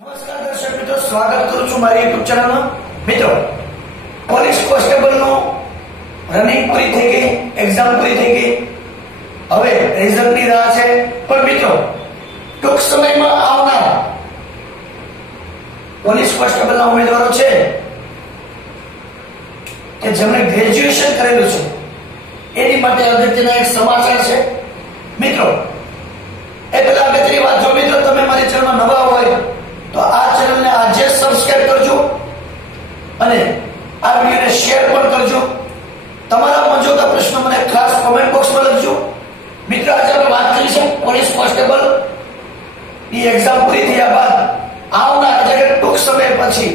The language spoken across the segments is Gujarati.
નમસ્કાર દર્શક મિત્રો, સ્વાગત કરું છું મારી યુટ્યુબ ચેનલમાં મિત્રો, પોલીસ કોન્સ્ટેબલનું રનિંગ પૂરી થઈ ગઈ એક્ઝામ પૂરી થઈ ગઈ. હવે રિઝલ્ટની રાહ છે. પણ મિત્રો, ટૂંક સમયમાં આવનાર પોલીસ કોન્સ્ટેબલના ઉમેદવારો છે કે જેમણે ગ્રેજ્યુએશન કરેલું છે. એની માટે અગત્યના એક સમાચાર છે. મિત્રો, એ પેલા અગત્યની વાત જો મિત્રો તમે મારી ચેનલમાં નવા હોય તો આ ચેનલને આજે સબસ્ક્રાઇબ કરજો અને આ વિડીયોને શેર પણ કરજો તમારા મૌજૂદા પ્રશ્નો મને ખાસ કોમેન્ટ બોક્સમાં લખજો મિત્રો આજે આપણે વાત પોલીસ કોન્સ્ટેબલની એક્ઝામ પૂરી થયા બાદ આવનાર એટલે કે ટૂંક સમય પછી,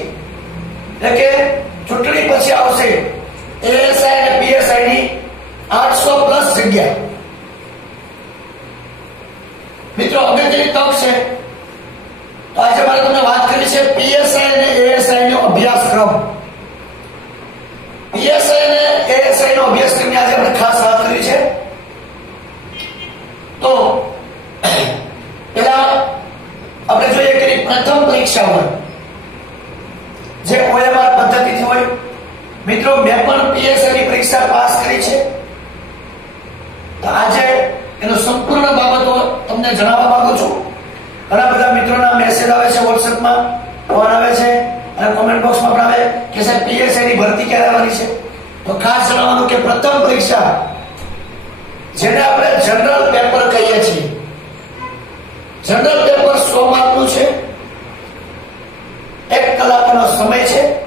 એટલે કે ચૂંટણી પછી આવશે એએસઆઈ અને પીએસઆઈ ની આઠસો પ્લસ જગ્યા. મિત્રો અગત્યની તક છે? તો આજે મારે તમને વાત કરી છે પીએસઆઈ અને એએસઆઈ નો અભ્યાસક્રમ પીએસઆઈ અને એએસઆઈ નો અભ્યાસક્રમની આજે આપણે ખાસ વાત કરી છે તો પેલા આપણે જોઈએ કે પ્રથમ પરીક્ષા હોય. જે ઓએમઆર પદ્ધતિથી હોય. મિત્રો, મેં પણ પીએસઆઈ પરીક્ષા પાસ કરી છે. તો આજે એનો સંપૂર્ણ બાબતો તમને જણાવવા માંગુ છું. ઘણા બધા મિત્રોના મેસેજ આવે છે વોટ્સએપમાં ફોન આવે છે અને કોમેન્ટ બોક્સમાં પણ આવે કે સાહેબ પીએસઆઈ ની ભરતી ક્યારે આવવાની છે? તો ખાસ જણાવવાનું કે પ્રથમ પરીક્ષા જેને આપણે જનરલ પેપર કહીએ છીએ. જનરલ પેપર સો માર્કનું છે એક કલાકનો સમય છે.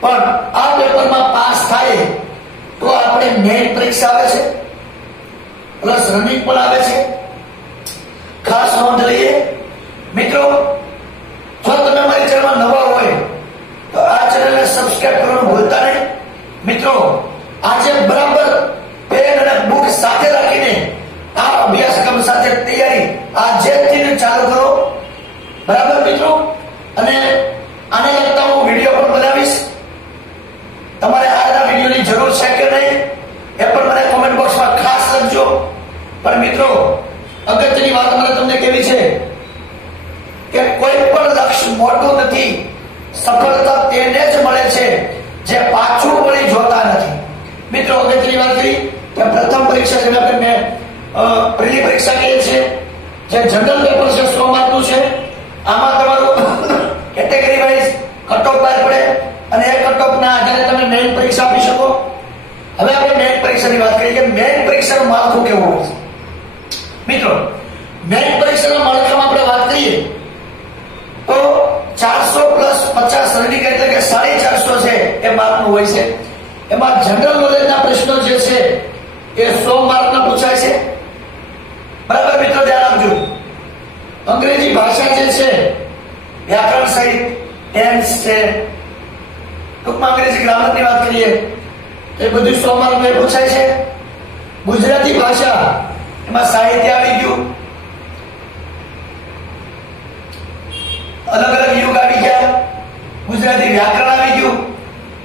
પણ આ પેપરમાં પાસ થાય તો આપણે મેઇન પરીક્ષા આવે છે. પ્લસ રનિંગ પણ આવે છે. ખાસ નોંધ લઈએ. મિત્રો, જો તમે મારી ચેનલમાં નવા હોય, તો આ ચેનલને સબસ્ક્રાઇબ કરવાનું ભૂલતા નહીં. મિત્રો, આજે બરાબર પેન અને બુક સાથે રાખીને આ અભ્યાસક્રમ સાથે તૈયારી આજે ચાલુ કરો. બરાબર મિત્રો? અને આને લગતા હું વીડિયો પણ બનાવીશ. તમારે આ વિડીયોની જરૂર છે કે નહીં, એ પણ મને કોમેન્ટ બોક્સમાં ખાસ લખજો પણ મિત્રો, અગત્યની વાત મને તમને કેવી છે કે કોઈ પણ લક્ષ્ય મોટું નથી, સફળતા તેને જ મળે છે જે પાછું વળી જોતા નથી. મિત્રો, અગત્યની વાત કરી કે પ્રથમ પરીક્ષા જેને આપણે મેં પહેલી પરીક્ષા કહીએ છીએ જે જનરલ પેપર છે સો માર્કનું છે. આમાં કેટેગરી વાઇઝ કટ ઓફ બહાર પડે અને એ કટ ઓફ ના આધારે તમે મેઇન પરીક્ષા આપી શકો. હવે આપણે મેઇન પરીક્ષાની વાત કરીએ કે મેઇન પરીક્ષાનું માળખું કેવું હોય? છે મિત્રો મેઇન પરીક્ષાના માળખામાં આપણે વાત કરીએ તો ચારસો પ્લસ પચાસ રનિંગ એટલે કે સાડી ચારસો છે એ માર્કનું હોય છે. એમાં જનરલ નોલેજના પ્રશ્નો જે છે એ સો માર્કના પૂછાય છે. બરાબર મિત્રો, ધ્યાન આપજો અંગ્રેજી ભાષા જે છે વ્યાકરણ સહિત ટેન્સ છે. ટૂંકમાં અંગ્રેજી ગ્રામરની વાત કરીએ, તો એ બધું સો માર્કમાં પૂછાય છે. ગુજરાતી ભાષા એમાં સાહિત્ય આવી ગયું. અલગ અલગ યુગ આવી ગયા. ગુજરાતી વ્યાકરણ આવી ગયું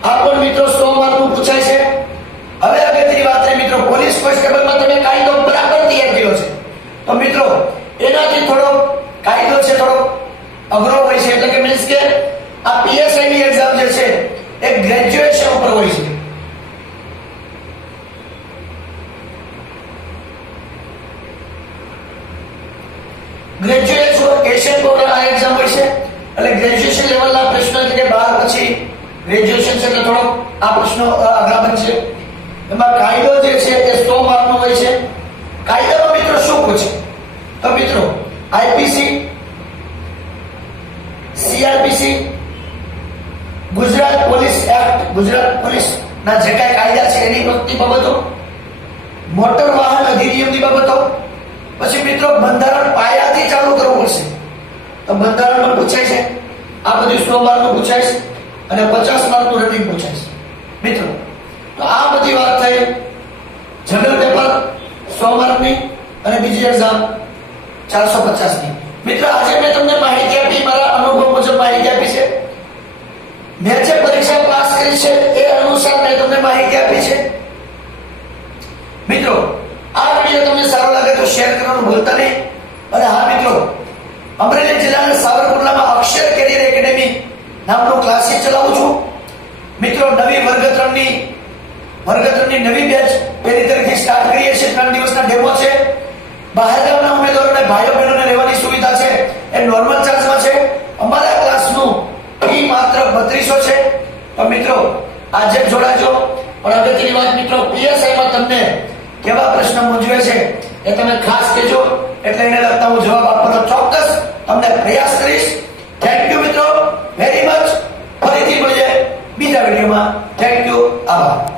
આ પણ મિત્રો સો માર્કનું પૂછાય છે હવે અગત્યની વાત છે મિત્રો પોલીસ કોન્સ્ટેબલમાં તમે કાયદો બરાબર તૈયાર કર્યો છે તો મિત્રો એનાથી થોડો કાયદો છે થોડો અઘરો હોય છે એટલે કે મીન્સ કે આ પીએસઆઈ ની એક્ઝામ જે છે, એ ગ્રેજ્યુએશન ઉપર હોય છે. ગ્રેજ્યુએશન બોર્ડ આ એક્ઝામ હોય છે. એટલે ગ્રેજ્યુએશન લેવલના પ્રશ્નો કે બાર પછી ગ્રેજ્યુએશન છે એટલે થોડો આ પ્રશ્નો આગળ બનશે એમાં કાયદો જે છે એ સો માર્કનો હોય છે. કાયદામાં મિત્રો શું પૂછે? તો મિત્રો IPC CRPC Gujarat police act Gujarat police ના જે કાંઈ કાયદા છે એની લગતી બાબતો, મોટર વાહન અધિનિયમની બાબતો, પછી મિત્રો બંધારણ પાયાથી ચાલુ કરવું પડશે. તો બંધારણ પણ પૂછાય છે, આ બધું સો માર્કનું પૂછાય છે અને પચાસ માર્કનું રનિંગ પૂછાય છે. મિત્રો, તો આ બધી વાત થઈ જનરલ પેપર સો માર્કની અને બીજી એક્ઝામ ચારસો પચાસની. મિત્રો, આજે મેં તમને માહિતી આપી મારા અનુભવ મુજબ માહિતી આપી છે મેં જે પરીક્ષા પાસ કરી છે એ અનુસાર મેં તમને માહિતી આપી છે કરવાનું ભૂલતા નહીં અને હા મિત્રો, અમરેલી જિલ્લાના સાવરકુંડલામાં અક્ષર કેરિયર એકેડેમી નામનું ક્લાસીસ ચલાવું છું. મિત્રો, નવી વર્ગત્રણની વર્ગત્રણની નવી બેચ પહેલી તારીખથી સ્ટાર્ટ કરીએ છીએ. ત્રણ દિવસના ડેમો છે. બહારગામના ઉમેદવારોને ભાઈઓ બહેનોને રહેવાની સુવિધા છે. એ નોર્મલ ચાર્જમાં છે. અમારા ક્લાસનું ફી માત્ર બત્રીસો છે. તો મિત્રો, આજે જોડાજો. પણ અગત્યની વાત મિત્રો, પીએસઆઈમાં તમને કેવા પ્રશ્ન મૂંઝવે છે? એ તમે ખાસ કહેજો. એટલે એને લગતા હું જવાબ આપવાનો ચોક્કસ તમને પ્રયાસ કરીશ. થેન્ક યુ મિત્રો. વેરી મચ ફરીથી મળીએ બીજા વિડીયોમાં. થેન્ક યુ આભાર.